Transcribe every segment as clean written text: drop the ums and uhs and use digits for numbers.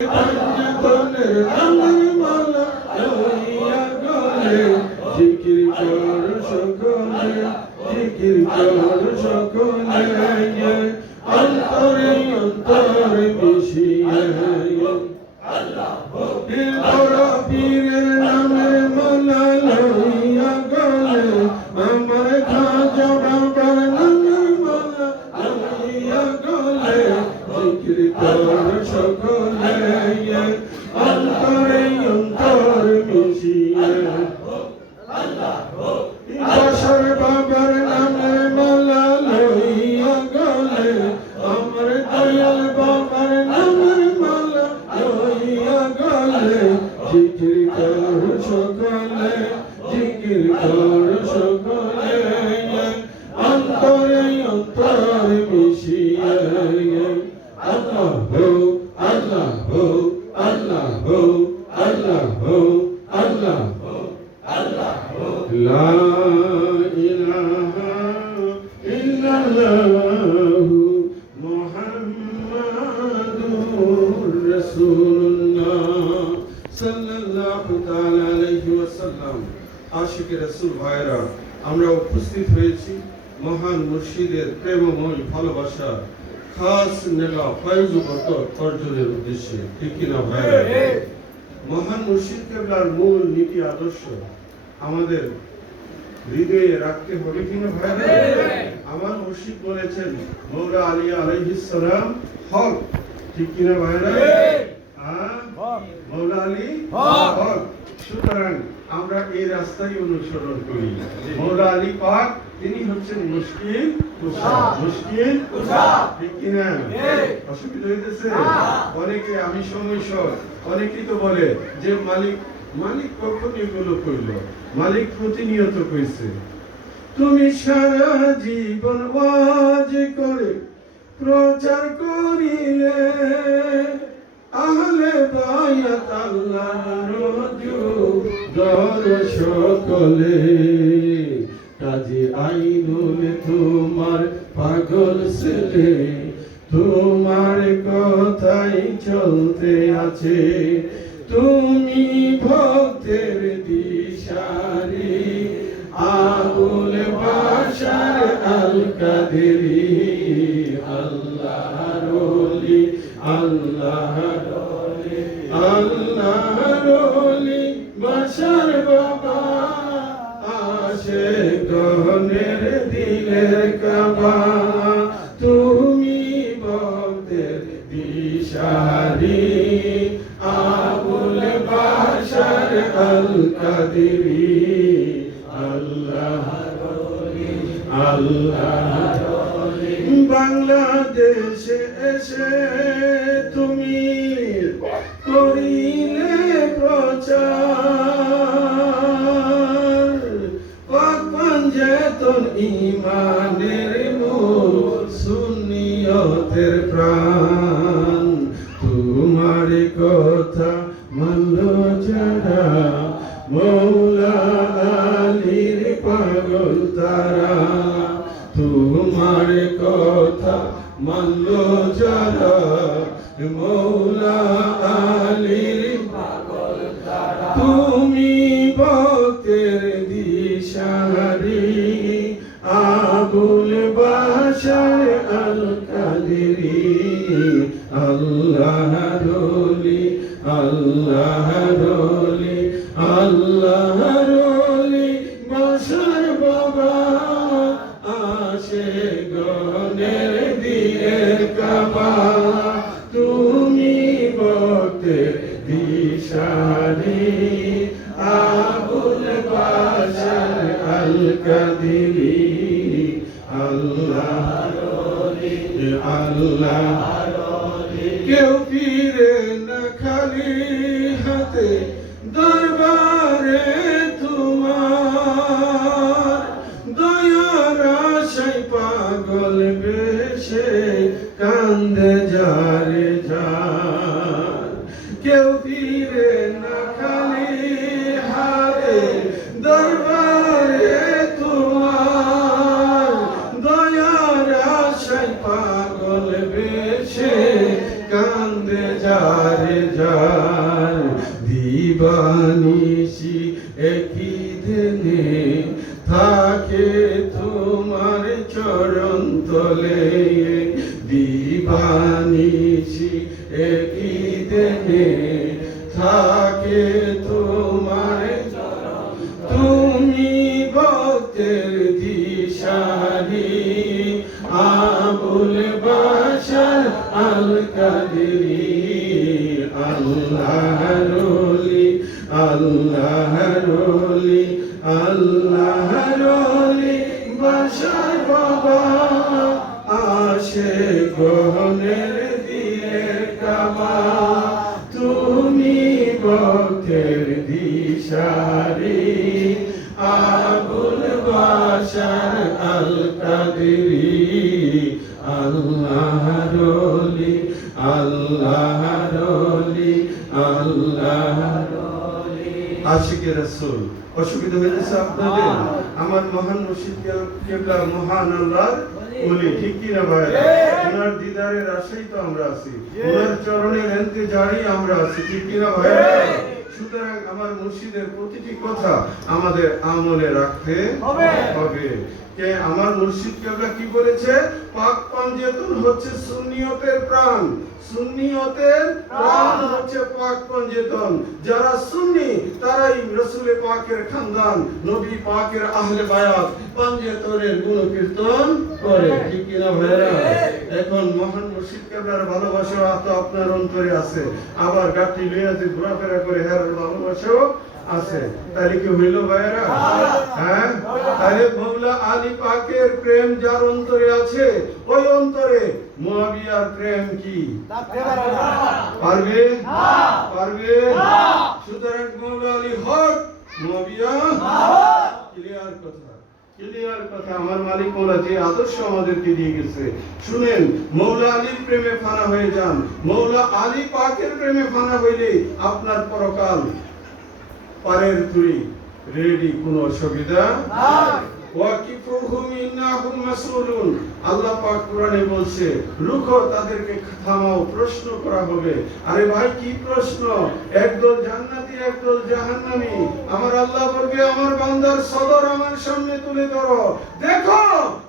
কঞ্জনের নামের মালা লইয়া গলে জিকির কর সকলে, জিকির কর সকলে, অন্তরে অন্তরে মিশিয়ে বড় পীরের নামের মালা লইয়া গলে আমার খাজা বাবার নামের মালা লইয়া গলে জিকির কর সকলে, অন্তরে অন্তরে মিশিয়ে বসর বাবার নামের মালা লইয়া গলে আমার দয়াল বাবার নামের মালা লইয়া গলে জিকির কর সকলে, জিকির কর সকলে, অন্তরে অন্তরে মিশিয়ে আল্লাহ হো আল্লাহ হো আল্লাহ হো আল্লাহ হো আল্লাহ হো আল্লাহ হো লা ইলাহা ইল্লাল্লাহু মুহাম্মাদুর রাসূলুল্লাহ সাল্লাল্লাহু তাআলা আলাইহি ওয়াসাল্লাম। আশিকে রাসূল ভাইরা, আমরা উপস্থিত হয়েছি মহান মুর্শিদের প্রেমময় ভালোবাসা খাস নেলা ফয়জগত অর্জনের উদ্দেশ্যে, ঠিক কিনা ভাইরা? মহান মুর্শিদ কেবলার মূল নীতি আদর্শ আমাদের হৃদয়ে রাখতে হবে কিনা ভাইরা? আমার মুর্শিদ বলেছেন মৌলা আলী আলাইহিস সালাম হক, ঠিক কিনা ভাইরা? মৌলা আলী হক। সুতরাং আমরা এই রাস্তায় অনুসরণ করি। মৌলা আলী পাক তিনি হচ্ছেন মুশকিল কুশা, মুশকিল কুশা, ঠিক কিনা? অসুবিধা হইতেছে অনেকে, আমি সমস্যা অনেকেই তো বলে যে মালিক কখন এগুলো কইল? মালিক প্রতিনিয়ত কইছে তুমি সারা জীবন ওয়াজ করে প্রচার করিলে আহলে বায়াত আল্লাহর দর সকলে, কাজী আইনুল তোমার পাগল ছেলে, তোমার কথাই চলতে আছে, তুমি ভক্তের দিশারি আবুল বাশার আল কাদেরি, আল্লাহর ওলি আল্লাহর ওলি আল্লাহর ওলি বাশার বাবা আশিকনের দিলের কাবা, তুমি ভক্তের দিশারি আবুল বাশার আল কাদেরি, আল্লাহর ওলি আল্লাহর ওলি। বাংলাদেশে এসে তুমি করিলে প্রচার, পাক পাঞ্জেতন ইমানের মূল সুন্নিয়তের প্রাণ, তোমার কথা মানল যারা মৌলা আলীর পাগল তারা, তোমার কথা মানল যারা মৌলা আলীর পাগল তারা, তুমি ভক্তের দিশারি আবুল বাশার আল কাদেরি, আল্লাহর ওলি আল্লাহর ওলি আল্লাহর ওলি বাশার বাবা আশিকনের দিলের কাবা, তুমি ভক্তের দিশারি আবুল বাশার আল কাদেরি, আল্লাহর ওলি আল্লাহর ওলি। কেউ ফিরে না খালি হাতে দরবারে তোমার, দয়ার আশায় পাগল বেশে কান্দে যারে যার, কেউ ফিরে না খালি হাতে দরবারে তোমার, দয়ার আশায় পাগল বেশে কান্দে যারে যার দিবানিশি একই ধ্যানে থাকে তোমার চরণ তলে দিবানিশি একই ধ্যানে থাকে তোমার চরণ তুমি ভক্তের দিশারি আবুল বাশার আল কাদেরি আল্লাহর ওলি আল্লাহর ওলি আল্লাহর ওলি বাশার বাবা আসে গহনের দিলের কাবা তুমি ভক্তের দিশারি আবুল বাশার আল কাদেরি আল্লাহর ওলি আল্লাহর ওলি আল্লাহর ওলি আশিকে রাসূল অসুবিধা হয়েছে আপনাদের আমার মহান মুর্শিদ কেবলা মহান আল্লাহর ওলি ঠিক কি না ভাই ওনার দিদারের আশাই তো আমরা আছি ওনার চরণের ইন্তজারেই আমরা আছি ঠিক কি না ভাই সুতরাং আমার মুর্শিদের প্রতিটি কথা আমাদের আমলে রাখতে হবে কে আমার মুর্শিদ কেবলা কি বলেছে পাক পাঞ্জাতন হচ্ছে সুন্নিয়তের প্রাণ সুন্নিয়তের প্রাণ হচ্ছে পাক পাঞ্জাতন যারা সুন্নি তারাই রাসূল পাকের খানদান নবী পাকের আহলে বায়াত পাঞ্জাতনের গুণ কীর্তন করে ঠিক কি না ভাইরা এখন মহান মুর্শিদ কেবলার ভালোবাসা তো আপনার অন্তরে আছে আবার গাটি লইয়া যে ঘোরাফেরা করে হের ভালোবাসাও আছে তাহলে কি হইল ভাইরা হ্যাঁ তাহলে মওলা আলী পাকের প্রেম যার অন্তরে আছে ওই অন্তরে মুআবিয়ার প্রেম কি পারবে পারবে সুতরাং মওলা আলী হক মুআবিয়া ক্লিয়ার কথা ক্লিয়ার কথা আমার মালিক মওলা যে আদর্শ আমাদেরকে দিয়ে গেছে শুনেন মওলা আলীর প্রেমে ফানা হয়ে যান মওলা আলী পাকের প্রেমে ফানা হইলে আপনার পরকাল পারের তুই রেডি কোনো অসুবিধা নাই ওয়াকিফুহুম ইন্নাহুম মাসউলুন আল্লাহ পাক কোরআনে বলছে রুখো তাদেরকে থামাও প্রশ্ন করা হবে আরে ভাই কি প্রশ্ন একদল জান্নাতি একদল জাহান্নামী আমার আল্লাহ বলবে আমার বান্দার সদর আমার সামনে তুলে ধরো দেখো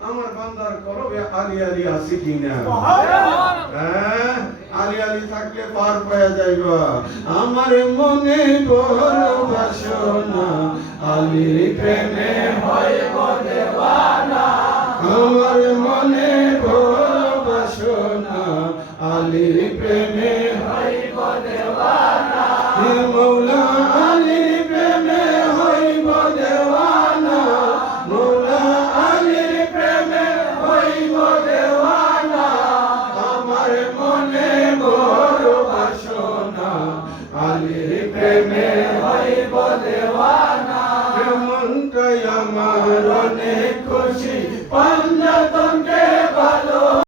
আমার বান্দার কলবে আলী আলী আছে কিনা হ্যাঁ আলী আলী থাকলে পার পাওয়া যাইবা আমার মনে বড় বাসনা আলীর প্রেমে হইব দেওয়ানা আমার মনে বড় বাসনা আলীর প্রেমে হইব দেওয়ানা মওলা আলীর প্রেমে হইব দেওয়ানা মওলা আলীর প্রেমে হইব দেওয়ানা আমার মনে বড় বাসনা আলীর প্রেমে হইব দেওয়ানা